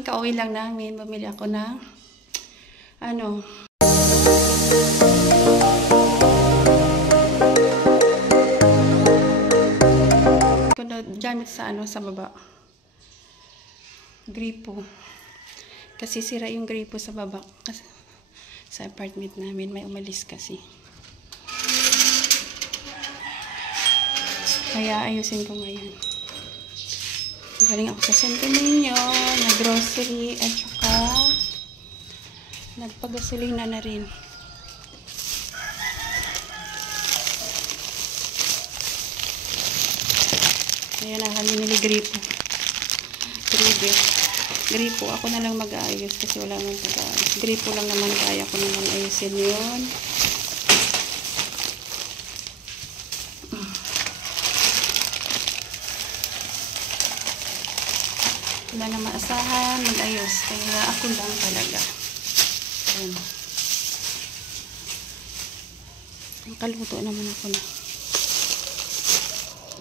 Kauwi lang namin, bumili ako ng gamit sa sa baba. Gripo. Kasi sira yung gripo sa baba. Kasi sa apartment namin may umalis kasi. Kaya ayusin ko ngayon. Galing ako sa Santo Niño, nag-grocery at saka nagpagasolina na rin. Ayan na kami nili gripo. Gripo. Ako na lang mag-aayos kasi wala nang pag-aayos. Gripo lang naman kaya ko naman ayusin yun. Wala na maasahan, mag-ayos. Kaya ako lang talaga. Ayan. Nakaluto naman ako na.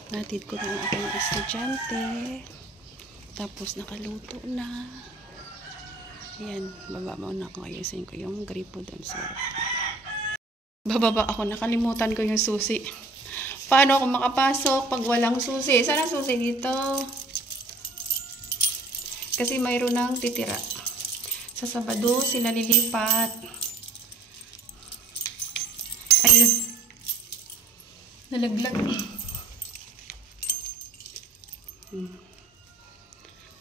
Natid ko na ako ng estudyante. Tapos nakaluto na. Ayan, bababa na ako. Ayusin ko yung gripo doon sa bababa ako. Nakalimutan ko yung susi. Paano ako makapasok pag walang susi? Saan ang susi dito? Kasi mayroon ng titira. Sa Sabado sila lilipat. Ayun. Nalaglag.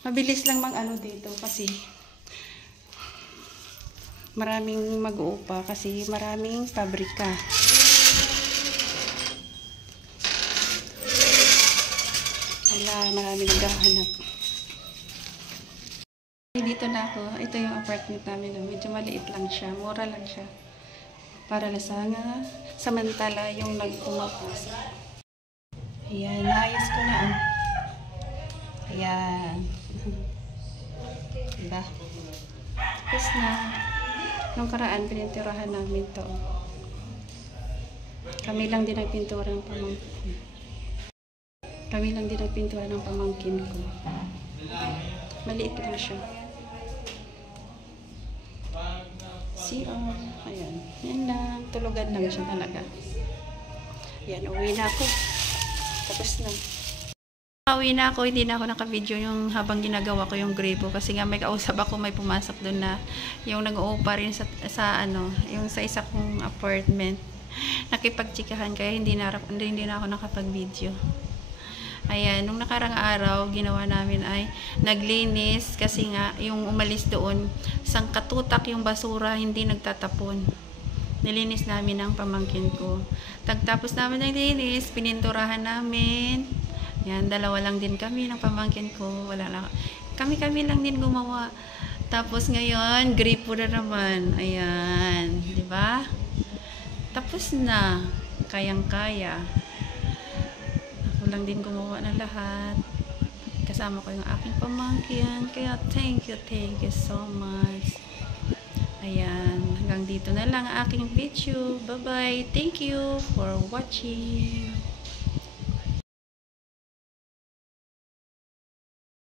Mabilis lang dito kasi maraming mag-uupa kasi maraming pabrika. Marami naghahanap. Dito na ako. Ito yung apartment namin. Medyo maliit lang siya. Mura lang siya. Para lasanga. Samantala yung nagpumapasok. Ayan. Naayos ko na. Ayan. Diba? Tapos na. Nung karaan, pininturahan namin to. Kami lang din nagpintura ng pamangkin. Kami lang din nagpintura ng pamangkin ko. Maliit lang siya. CR. Ayan. Yan lang. Tulugan lang siya talaga. Ayan. Uwi na ako. Tapos na. Uwi na ako. Hindi na ako naka-video yung habang ginagawa ko yung gripo. Kasi nga may kausap ako. May pumasok doon na yung nag-uupa rin sa yung sa isa kong apartment. Nakipagtsikahan. Kaya hindi na ako nakapag-video. Ayan, nung nakarang araw, ginawa namin ay naglinis kasi nga yung umalis doon, sangkatutak yung basura, hindi nagtatapon. Nilinis namin ang pamangkin ko. Tagtapos namin naglinis, pininturahan namin. Yan, dalawa lang din kami ng pamangkin ko. Wala lang. Kami lang din gumawa. Tapos ngayon, gripo na naman. Ayan, di ba? Tapos na. Kayang-kaya. Lang din gumawa ng lahat. Kasama ko yung aking pamangkin. Kaya thank you so much. Ayan. Hanggang dito na lang ang aking video. Bye-bye. Thank you for watching.